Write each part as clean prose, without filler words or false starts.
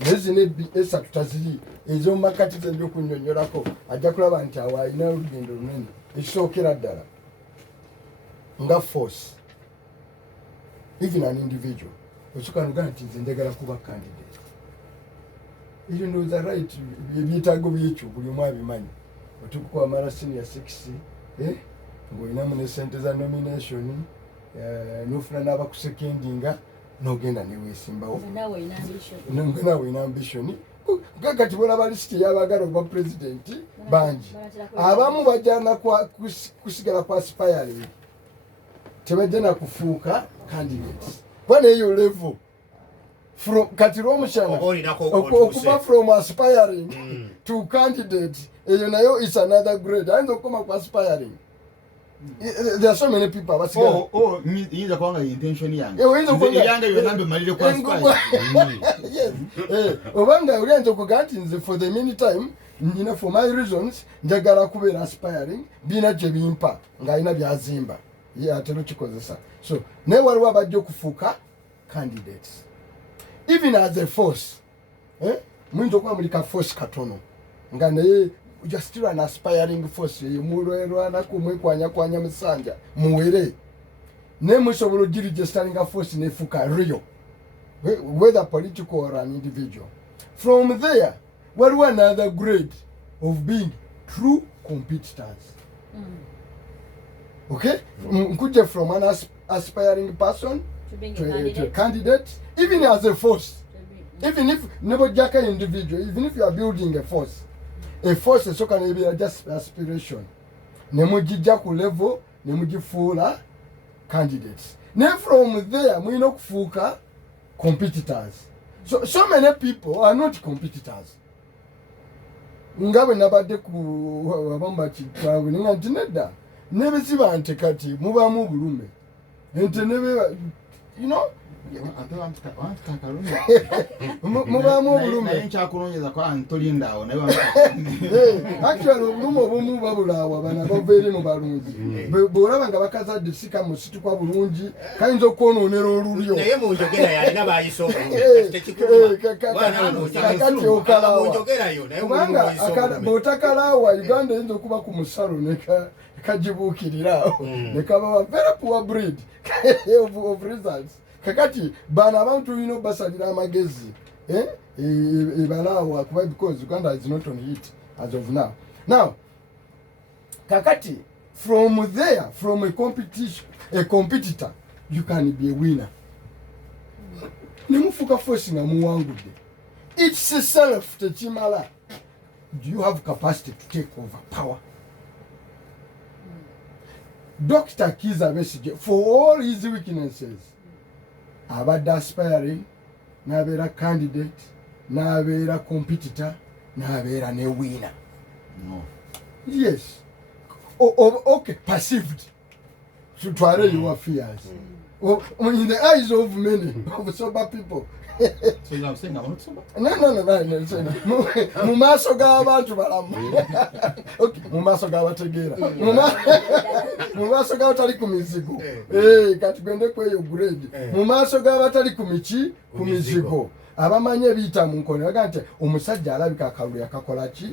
nezine esatu taziri ezo makati zenjo kunnyonnyolako ajja kulaba nti awo alina olugendo lunene ekisookera ddala nga force even an individual osukanoga nti nze njagala kuba candidate ebyo ndowooza right ebyetaago byekyo buli omu abimanyi otukukwamala senior 6 ng'olinamu ne sente za nomination nofuna n'abakusekendinga n'ogenda neweesimbawo naawe olina ambition kakati bolaba lisiti ey'abagala oba pulezidenti bangi abamu bajjana kusigala kwa aspiring tebajja na kufuuka candidates bwana eyo level kati lw'omushana okuva from aspiring to candidate eyo nayo is another grade ayinza okukoma ku aspiring. There are so many people abasigala yinza kubanga intention yange yange yonambe malire ku aspiring. Yes obanga ulianza okuga nti nze for the meantime nyina for my reasons njagala kubeera aspiring bina gye bimpa ng'alina byazimba atera kikozesa so naye waliwo abajja okufuuka candidates even as a force muyinza okuba muli ka force katono nga naye just still an aspiring force eyo mulwerwanako mwekwanyakwanya musanja muwere naye musobola ogiregistaringa force nefuuka real whether political or an individual. From there waliwo another grade of being true competitors. Okay, nkuje from an aspiring person to a candidate, even as a force, even if never jaka individual, even if you are building a force is so can be just aspiration. Nemujija ku level nemujifuula candidates. Then from there we know kufuuka competitors. So many people are not competitors. Ngabe nabadde ku abamba kitwawe ninga ntinedda nebe siba nte kati muba mu bulume ente nebe you know muba mu bulume naye nkyakulonyeza kwa ntolinda awo naye actually obulume obumu babulawa bana baveeri mu balungi bwolaba nga bakazadde sika mu situkwa bulungi kayinza okwonoonera olulyo naye mu njogera yalina baayisa kakati okalawa kubanga bw'otakalaawa Uganda eyinza okuba ku musalo kagibuukirirawo ne kabawa very poor breed of results. Kakati bana abantu tulina basalira amagezi ebalaawa kuba because Uganda is not on hit as of now. Now kakati from there, from a competitor you can be a winner. Nemufuka force nga muwangudde it's self tekimala. Do you have capacity to take over power? Dr. Kizza Besigye, for all his weaknesses, abadde aspiring, n'abeera candidate, n'abeera competitor, n'abeera ne winner. No. Yes. Okay, perceived. To twale your fears. In the eyes of many, of sober people. So I'm saying I'm not sober? No. Mu maaso g'abantu balamu. Okay, mu maaso g'abategeera. Mu maaso g'abatali ku mizigo. Kati gwende kweyo grade. Mu maaso g'abatali ku mizigo. Abamanye biyita mu nkono baga nti omusajja alabika akalulu yakakola ki?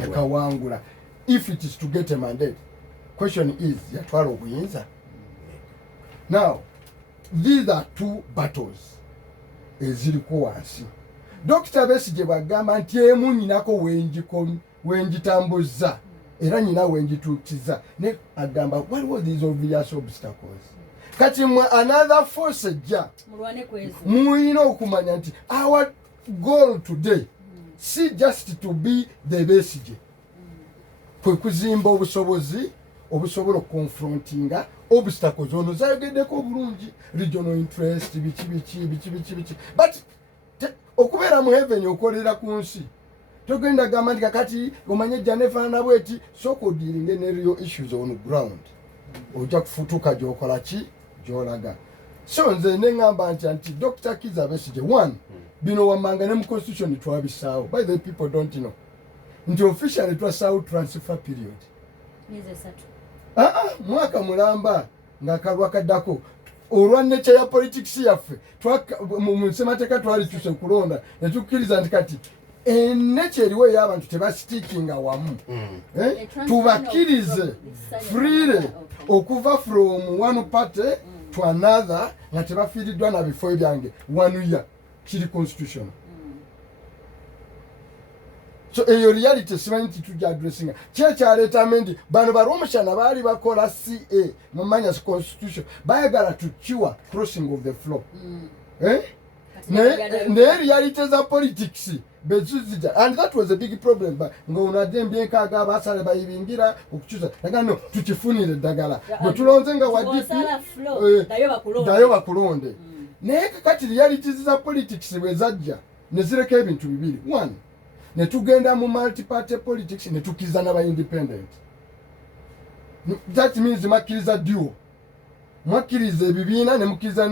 Yakawangula. If it is to get a mandate, question is yatwala obuyinza. Now, these are two battles eziriko wansi. Dr. Besigye bagamba nti emu nyinako wenjitambuzza era nyina wenjituukiza ne agamba what were these obvious obstacles. Kati another force ejja muyina okumanya nti our goal today si just to be the Besigye kwe kuzimba obusobozi obusobola okonfrontinga obstacles ono zayogeddeko obulungi regional interest biki but okubeera mu heaven okolera ku nsi togenda gamba nti kakati omanye ejja nefaanana bweti sooka odiiringe ne real issues on ground ojja kufutuka gyokola ki gyolaga. So nze neŋŋamba nti Dr. Kizza Besigye one bino wammanga ne mu constitution twabisaawo by the people don't know nti officially twasaawo transfer period mwaka mulamba nga kalwa kaddako olwa nature ya politics yaffe mu nsemateeka twalikyuse kulonda ne tukkiriza nti kati nature eriwo ey'abantu tebasitikinga wamu tubakkirize freely okuva from one party to another nga tebafiiriddwa na bifo ebyange 1 year kiri constitution. So eyo reality simanyi nti tujja addressinga kyekyaleeta amendi bano balwomushana baali bakola CA mu Manyas constitution bayagala tukiwa crossing of the floor naye reality za politics bezuzija and that was a big problem ng'onadde mbyenkaaga abasale bayibingira okukyusa agano tukifunire eddagala bwe tulonze nga wadipi dayo bakulonde naye kakati reality za politics bwe zajja ne zireka ebintu bibiri. One, ne tugenda mu multi-party politics ne tukkiriza n'aba-independent. That means makkiriza duo mwakkiriza ebibiina ne mukkiriza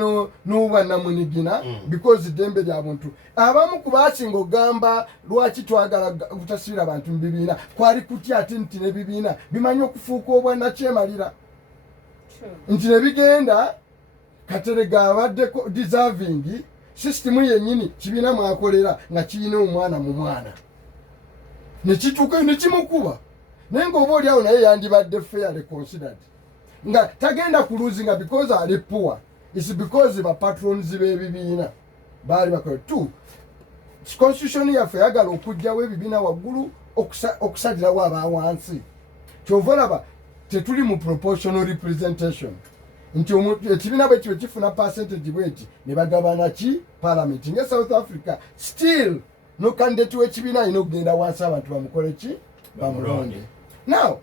n'obwannamunigina because ddembe lya buntu. Abamu ku baasinga ogamba lwaki twagala butasibira abantu mu bibiina kwali kutya ate nti n'ebibiina bimanyi okufuuka obwannakyemalira nti ne bigenda Katerega abadde deserving system yennyini kibiina mwakolera nga kirina omwana mu mwana ne kituuka ne kimukuba naye ng'oba oli awo naye yandibadde fairly considered nga tagenda kuluzinga because ali poor. It's because bapatrons b'ebibiina baali bakola tu constitution yaffe yagala okugjawo ebibiina waggulu okusalirawo abawansi kyova olaba tetuli mu proportional representation nti ekibiina bwe kibe kifuna percentage bweti ne bagabana ki parliament nga South Africa still no candidate w'ekibiina alina okugenda wansi abantu bamukole ki bamulonde. Now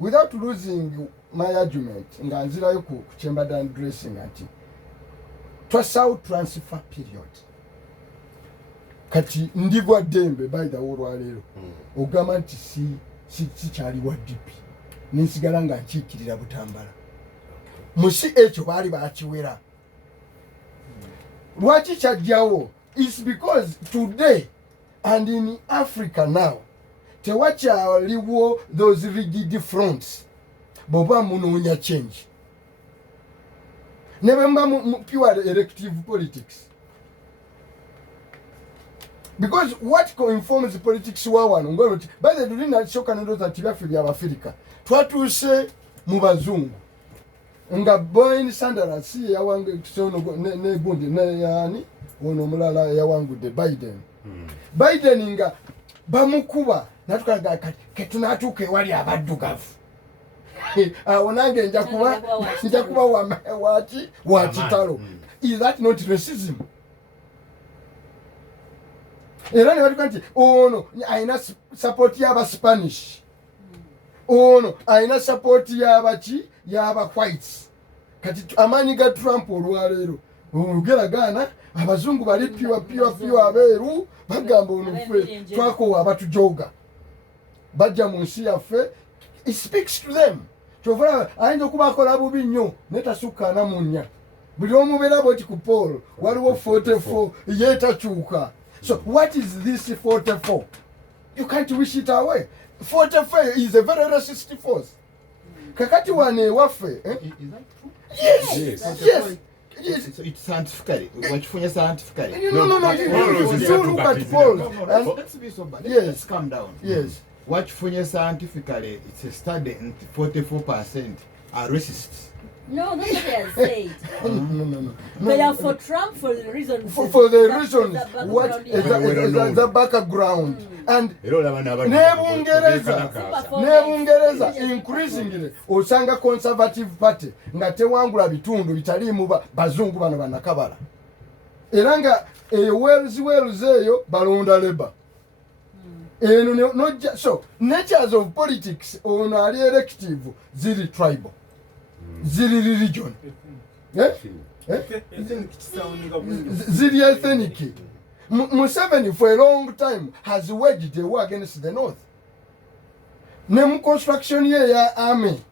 without losing my argument nga nzirayo ku kyembadde addressing nti twasawo transfer period kati ndigwa ddembe by the olwaleero ogamba nti si kyali wa DP nensigala nga nkiikirira Butambala musi ekyo baali bakiwera. Lwaki kyajjawo is because today and in Africa now tewakyaliwo those rigid fronts bw'oba munoonya change ne bwe mba mu pure elective politics because what informs politics wa wano ngolo by the tulina shoka ndoza nti byaffe by'Abafirika twatuuse mu bazungu nga Bernie Sanders si yawange kisono ne gundi ne yani ono mulala yawangudde Biden nga bamukuba natukaga ketunatuuka ewali abaddugavu awo nange nja kuba wa kitalo. Is that not racism? Era ne batuka nti ono ayina support y'aba Spanish ono ayina support y'aba whites kati amaanyi ga Trump olwaleero olugeragana abazungu bali piwa abeeru bagamba ono ffe twakowa abatujoga bajja mu nsi yaffe. It speaks to them. Kyova ayinza okuba akola bubi nnyo netasukkaana mu nnya buli omubeera bweti ku Paul waliwo 44 yeetakyuka. So what is this 44? You can't wish it away. 44 is a very racist force. Kakati wane ewaffe Is that true? Yes. So it's scientifically. Wachifunya scientifically. No. You look at polls. Let's be sober. Let's calm down. Yes. Wachifunya scientifically, it's a study and 44% are racists. No, that's what they have said. No. They are for Trump for the reason. For the reasons what is the background and Nebungereza increasingly osanga Conservative Party nga tewangula bitundu bitalimu bazungu bano banakabala era nga Wales eyo balonda Labour. So natures of politics ono ali elective ziri tribal ziri religion ziri ethnic. Museveni for a long time has waged a war against the north. Ne construction ye ya army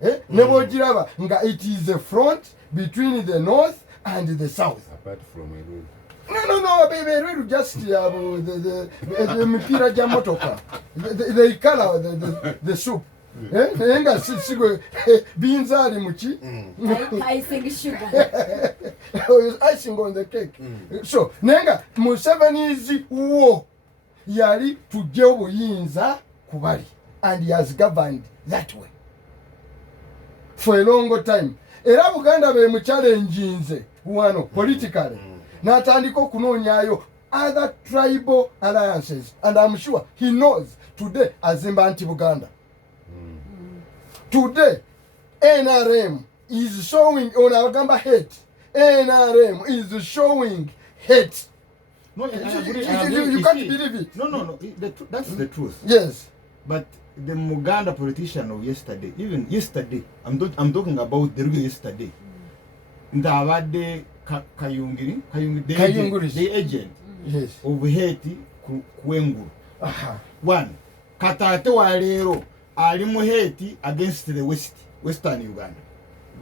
ne bogiraba nga it is a front between the north and the south. Apart from No, baby, just the mipira ja motoka. They color the soup. naye nga sigwe binzaali muki Icing sugar. icing on the cake. So naye nga Museveni's wo yali tujje obuyinza ku bali, and he has governed that way for a long time. Era Buganda be mu challenginze wano politically n'atandika okunoonyaayo other tribal alliances, and I'm sure he knows today azimba anti-Buganda. Today NRM is showing on Abagamba hate. NRM is showing hate. No, I agree, You can't believe it. No. That's the truth. Yes. But the Muganda politician of yesterday, even yesterday, I'm talking about the real yesterday. Ndawade Kayungiri, the agent Yes. of Haiti Kwenguru. Aha. One, Katate Walero, Alimu Haiti against the Western Uganda.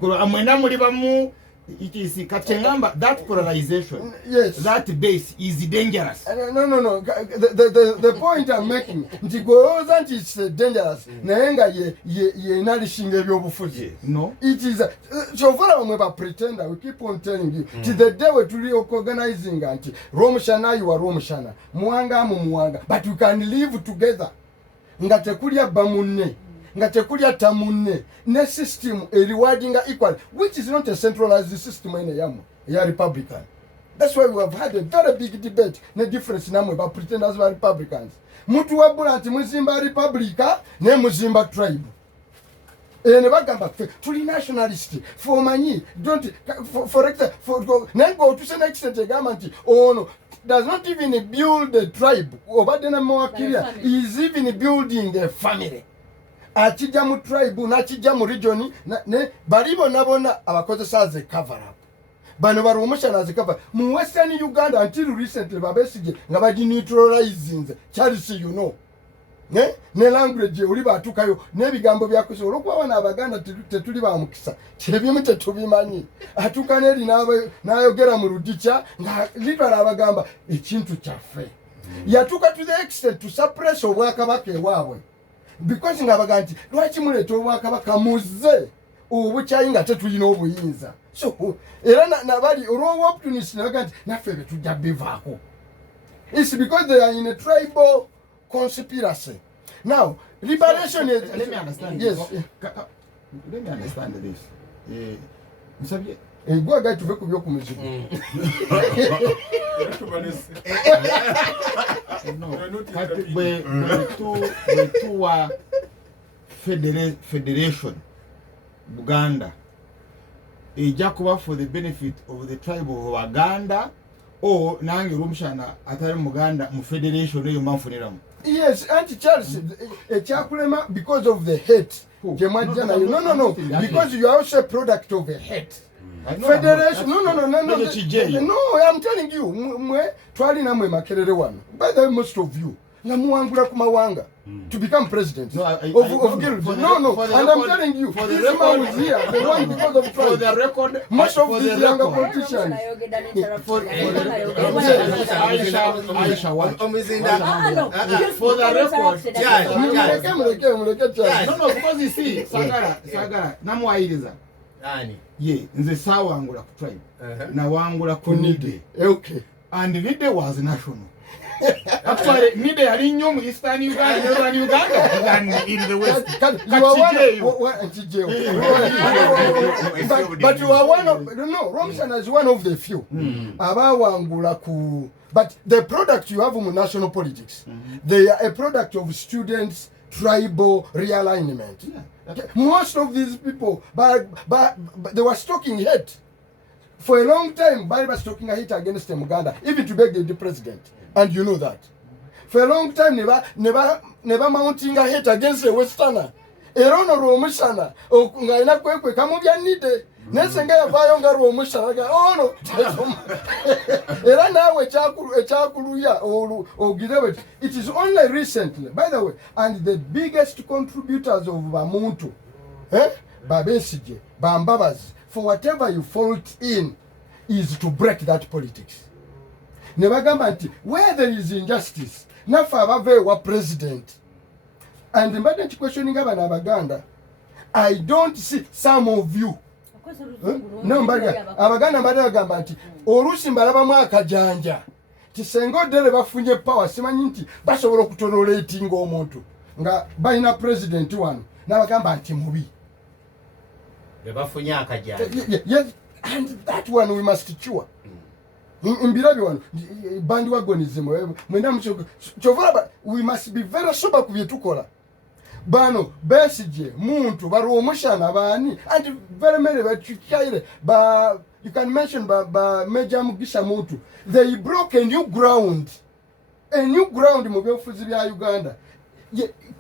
Amwenda mulibamu, it is Kachengamba, that polarization, Yes. that base is dangerous. No. The point I'm making, nti goza nti it's dangerous. Naye nga ye nalishinga ebyobufuzi. No. It is chovala bamwe ba pretender. We keep on telling you. To the day we tuli organizing anti Romushana you are Romushana. Muwanga mu muwanga. But you can live together. Nga tekulya bamunne. Nga tekulya tamunne. Ne system rewarding equal, which is not a centralized system in a Republican. That's why we have had a very big debate. No difference namwe about pretenders were Republicans. Mutu wabula nti muzimba Republica ne muzimba tribe. Ne bagamba tuli nationalist for manyi don't for example nango to some extent egamba nti ono does not even build a tribe obadde Mwakiria is even building a family. Achija mu tribe n'achija mu region ne balibo nabona abakozesa as a cover up. Bano Baromushana as a cover. Mu Western Uganda until recently babesije nga baji neutralizing Charles you know. Ne language uli batukayo ne bigambo byakuso olwokuba bana Abaganda tetuli ba mukisa. Kirebimu tetubimanyi. Atukane eri n'ayogera mu Ludicha nga literally abagamba ekintu kyaffe. Yatuka to the extent to suppress Obwakabaka ewaabwe. Because ngabaga nti lwaki muleeta Obwakabaka muze obukyayi nga tetulina obuyinza. So era nabali olwo opportunist nabaga nti naffe betujja bivaako. It's because they are in a tribal conspiracy. Now liberation is, let me understand. Yes. Let me understand this. Musabye Go again to ku by'okumuzigo. Wetuwa federation Buganda ejja kuba for the benefit of the tribe of Waganda or nange Romushana atali Muganda mu federation eyo manfuniramu. Yes, anti-Charles, Chakulema, because of the hate. No, because you are also a product of a hate. Federation, no, I'm telling you, twali namwe makerere wana. By the way, most of you, namuangula kumawanga to become president of Guild. No, and I'm telling you, this man was here, the one because of for the record, most of these younger politicians. Aisha, what? For the record, no, because you see, Sagara, namuairiza. Ye, nze sawangula ku tribe. Na wangula ku Nide. Okay. And Nide was national. Actually, Nide yali nnyo mu Eastern Uganda, Northern Uganda, than in the West. But you are one of, no, Romushana is one of the few. Abawangula ku, but the product you have in national politics, they are a product of students' tribal realignment. Yeah. Most of these people, but they were stoking hate. For a long time, Bari was stoking a hate against Muganda, even to beg the president. And you know that. For a long time, never mounting a hate against the Westerner. Erono Romushana, o ngaina kwekwe kamubya Nide. Nesenga yavayo nga Romushana ga ono. Era nawe chakuluya ogirewe. It is only recently, by the way, and the biggest contributors of Bamuntu, Babesije, Bambabazi, for whatever you fault in, is to break that politics. Nebagamba nti where there is injustice, nafa abave wa president. and mbadde nkiquestioninga abana abaganda. I don't see some of you. No mbaga abaganda mbadde bagamba nti oluusi mbalabamu akajanja kisenga oddere bafunye power simanyi nti basobola okutonoleetinga omuntu nga balina president wano n'abagamba nti mubi. Bebafunye akajanja. Yes, and that one we must cure. Mbirabi wano bandwagonism mwenda mchovala we must be very sober ku byetukola. Bano Besigye muntu baromushana bani and very many bachukaire ba you can mention ba Major Mugisha Muntu. They broke a new ground mu byofuzi bya Uganda.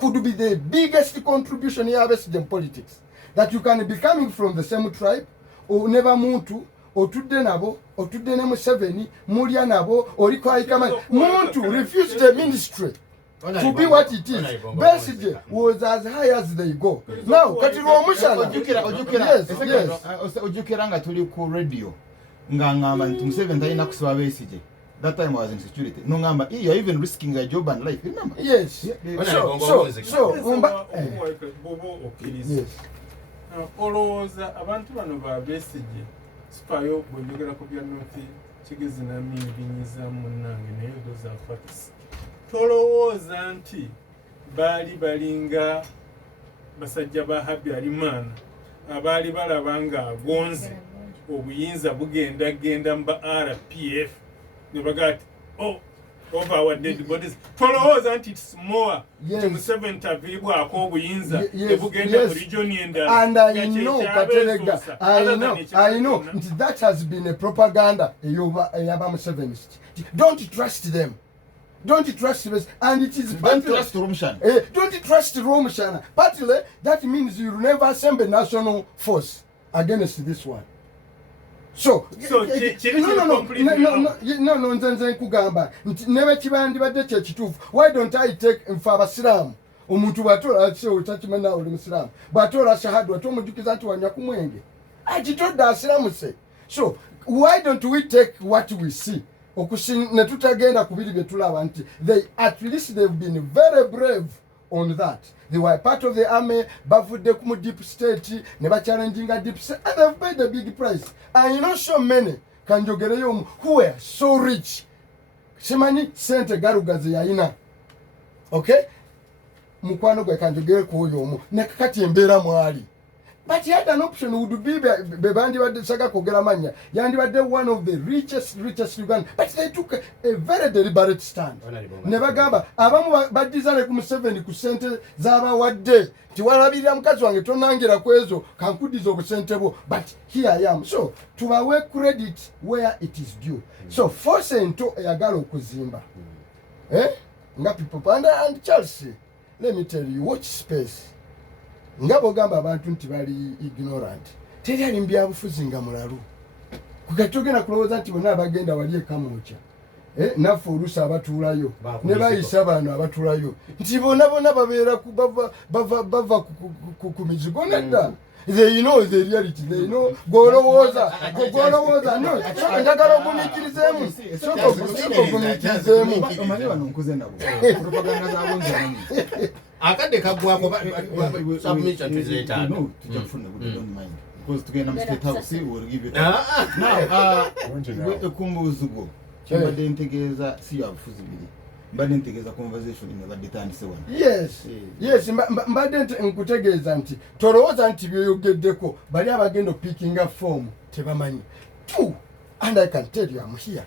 Could be the biggest contribution here in politics that you can be coming from the same tribe or never muntu otudde nabo otudde ne Museveni mulya nabo oliko ayikama muntu refused the ministry to be what it is. Besigye was as high as they go. Now kati lwomushana ojukira nga tuli ku radio nga ngamba nti Museveni talina kusiba Besigye. That time I was in security. No ngamba, you're even risking your job and life. Remember? Yes. Yes. Olowooza abantu bano ba Besigye sipayo bwegera ku bya North kigezi na mbinyiza munnange naye those are facts. Tolowooza nti balinga basajja ba Habyarimana abaali balabanga agonze obuyinza bugenda mba RPF nebagat over our dead bodies. Tolowooza nti it's more to Museveni taviibwako obuyinza ebugenda mu region endala. And I know Katerega, I know that has been a propaganda eyaba Museveni. Don't trust them. Don't trust them. And it is don't trust Rumshana. Don't trust Rumshana. Partly that means you will never assemble national force against this one. So no nzenze nkugamba nti nebe kibandi badde kye kituufu. Why don't I take mfa abasiraamu omuntu bwatola kyo utakimena oli musiraamu bwatola shahadu watomujukiza nti wanya kumwenge agitodda asiraamu se. So why don't we take what we see okusin ne tutagenda kubiri bye tulaba nti they at least they've been very brave on that. They were part of the army, bavudde ku deep state, never challenging a deep state, and they've paid a big price. And you know so many kanjogereyo who were so rich. Simani sente garugaze yaina. Okay? Mukwano gwe kanjogere ku oyo omu. Nekakati embeera mwali. But he had an option would be bebandi badde saga kogera manya. Yandi badde one of the richest Uganda. But they took a very deliberate stand. Nebagamba abamu badizane ku Museveni ku sente zaba wadde. Tiwalabirira mukazi wange tonangira kwezo kankudiza obusente bo. But here I am. So tubawe credit where it is due. So force ento eyagala okuzimba. Nga people and Chelsea. Let me tell you, watch space. Ngabo gamba abantu nti bali ignorant. Teri ali mbyabufuzi nga mulalu. Kukatogena kulowooza nti bonna abagenda wali ekamucha. Nafu olusa abatulayo. Ne bayisa bano abatulayo. Nti bonna babeera bava ku mizigo nedda. They know the reality. They know golowooza. No. Njagala okumikirizemu. Omanye bano nkuze nabo. Propaganda zabo nzani. Akade kabwako submission to the no don't mind because tugenda mu state house will give you now kumbuzugo chibade ntegeeza si yafuzi bili mbade ntegeeza conversation ne baditandise wana yes mbade nkutegeeza nti tolowooza nti byoyogeddeko bali abagenda picking up form tebamanyi two and I can tell you I'm here.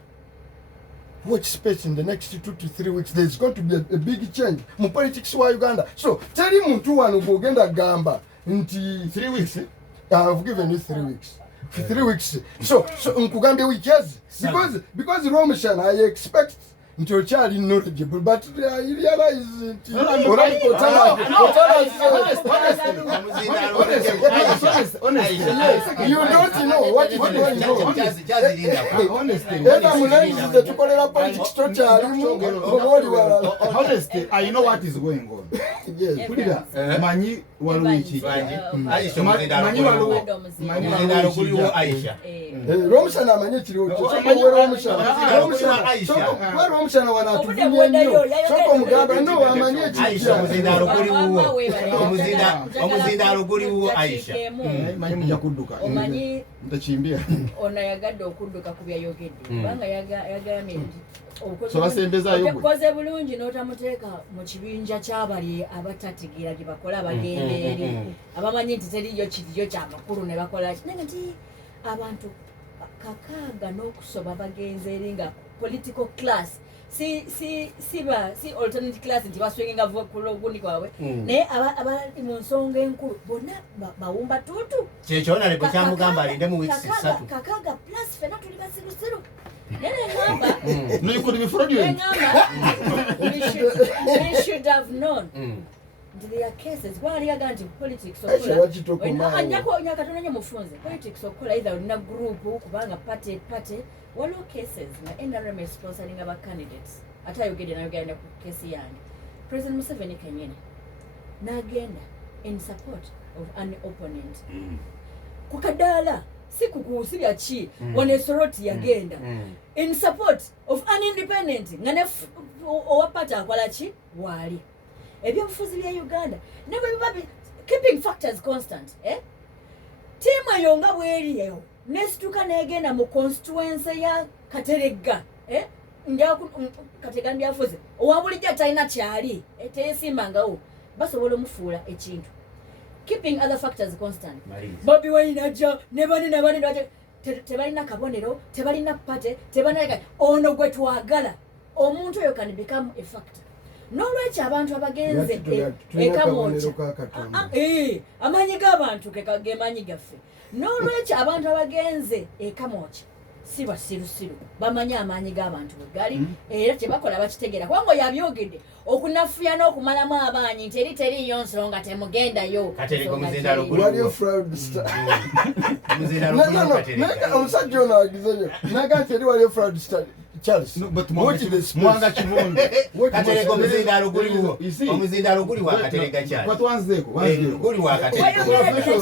Watch space in the next 2 to 3 weeks. There's going to be a big change in politics wa Uganda. So tell him muntu wanu bogenda gamba nti 3 weeks. I've given you 3 weeks. 3 weeks. So nkugambe weekends because Romshan I expect nti ochali knowledgeable but I realize nti honestly you don't know what is going on. Honestly, I know what is going on. yes. Kulira manyi waluiki. Aisha Manyi waluo. Manyi waluo kuliwo Aisha. Romusana amanyi kiriwo kyo. Romusana wana tufunye nnyo. Soko mugamba no amanyi Aisha omuzindalo kuliwo. Omuzindalo kuliwo Aisha. Manyi mujja kudduka. Omanyi mutachimbia. Ona yagadde okudduka ku byayogedde. Kubanga yagambye nti so basembezayo koze bulungi n'otamuteeka mu kibinja ky'abali abatategeera gye bakola bagenda eri abamanyi nti teriyo kiriyo kyamakulu ne bakola naye nti abantu kakaaga n'okusoba bagenze eri nga political class si alternate class nti baswinginga kulogundi kwabwe naye abali mu nsonga enkulu bonna bawumba tuutu kyekyona ne bwekyamugamba alinde mu wiiki 3 kakaaga plus fena tuli basirusiru no, you could be fraudulent. We should have known. There are cases. Why are you going to politics or politics or either in a group kubanga party what are cases na NRM is sponsoring our candidates ata you get na genda ku case yange President Museveni kenyene na agenda in support of an opponent kukadala sikukusibya chi wane soroti yagenda in support of an independent ngane owapata akola chi wali ebyobufuzi bya Uganda never keeping factors constant timu yonga bweriyo nestuka negenda mu constituency ya Kateregga njaku Kateregga ndyafuze owabulijja talina kyali teyesimbangawo basobola omufuula ekintu keeping other factors constant. Bobby Wine aja nebani tebalina kabonero tebalina pate tebalina ono gwe twagala omuntu oyo can become a factor. Nolwekyo abantu abagenze ekamoja amanyi g'abantu gemanyi gaffe nolwekyo abantu abagenze ekamoja si basirusiru bamanyi amaanyi g'abantu bwegali era kyebakola bakitegeera kubanga yabyogedde okunafuya n'okumalamu abaanyi nti teriyo nsonga temugendayo omusajja ono agizeyo naga nti eri waliyo fraud Charles, but mwanga kivundo. Katerega omuzindalo guliwo. Omuzindalo guliwo akaterega Charles. But wanzeko. Guliwo akaterega.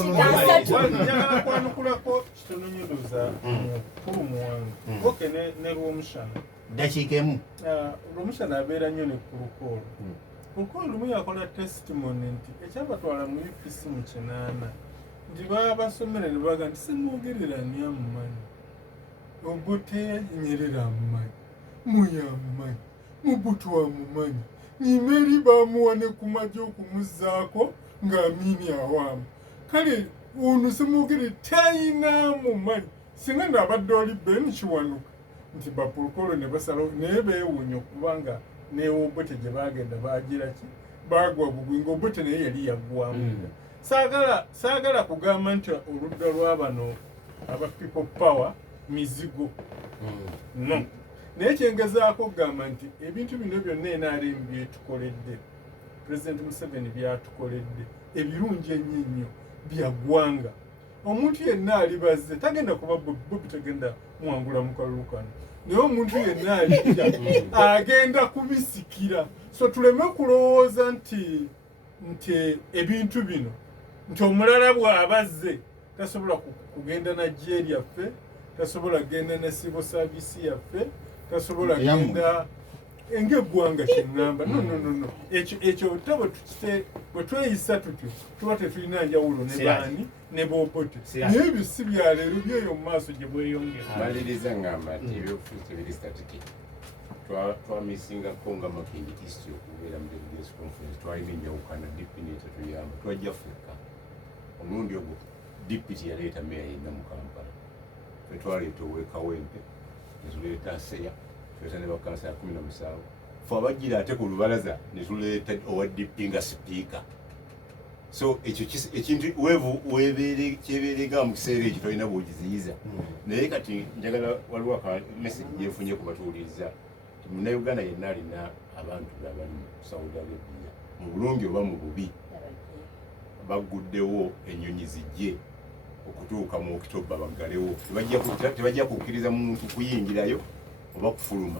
Njagala kwanukulako kitono nyodoza kulumu wange. Oke ne Rwomushana. Dakiika emu. Rwomushana abeera nnyo ne ku Lukolo. Lukolo lumu yakola testimony nti ekyabatwala mu UPC mu 8 nti babasomera ne baga nti simwogerera nnyo amumanyi. Obote nyerera amumanyi muyamumanyi mubutu amumanyi nimeri bamuwane kumaje okumuzaako ng'amini awamu kale ono simugire tayina amumanyi singa ndabadde oli Ben Kiwanuka nti bapulukolo ne basalo naye beewuunya okubanga neobote gye bagenda bagira ki bagwa bugwingo obote naye yali yaggwamu saagala kugamba nti oludda lw'abano aba people power mizigo no naye kyengezaako okugamba nti ebintu bino byonna NRM byetukoledde President Museveni byatukoledde ebirungi ennyo byaggwanga omuntu yenna alibaze tagenda kuba Bobi tagenda mwangula mu kalulu kano naye omuntu yenna alijja agenda kubisikira so tuleme kulowooza nti ebintu bino nti omulala bw'abazze tasobola kugenda na jje lyaffe tasobola genda na civil service yaffe tasobola genda engeggwanga kyengamba no ekyo tabo tukite bwe tweyisa tutyo tuba tetulina njawulo ne baani ne bobote naye ebyo si byaleero byeyo mu maaso gye bweyongera maliriza ngamba nti ebyobufuzi tebiri static twamisingako nga making history okubeera mu delegates conference twalina enjawukana dipini etatuyamba twajja fuuka omulundi ogwo dipiti yaleeta meya yenna mu Kampala twaleeta owekawempe netuleeta Seya tuleeta ne bakansa ya 17 fe abajjira ate ku lubalaza netuleeta owa DP nga sipiika so ekyo ekintu kyebeerega mu kiseera ekyo tolina bw'ogiziyiza naye kati njagala waliwo aka message gyenfunye ku batuwuliriza ti munnayuganda yenna alina abantu abali mu Saudi Arabia mu bulungi oba mu bubi bagguddewo ennyonyi zijje okutuuka mu Oktoba baggalewo tebajja kukkiriza muntu kuyingirayo oba kufuluma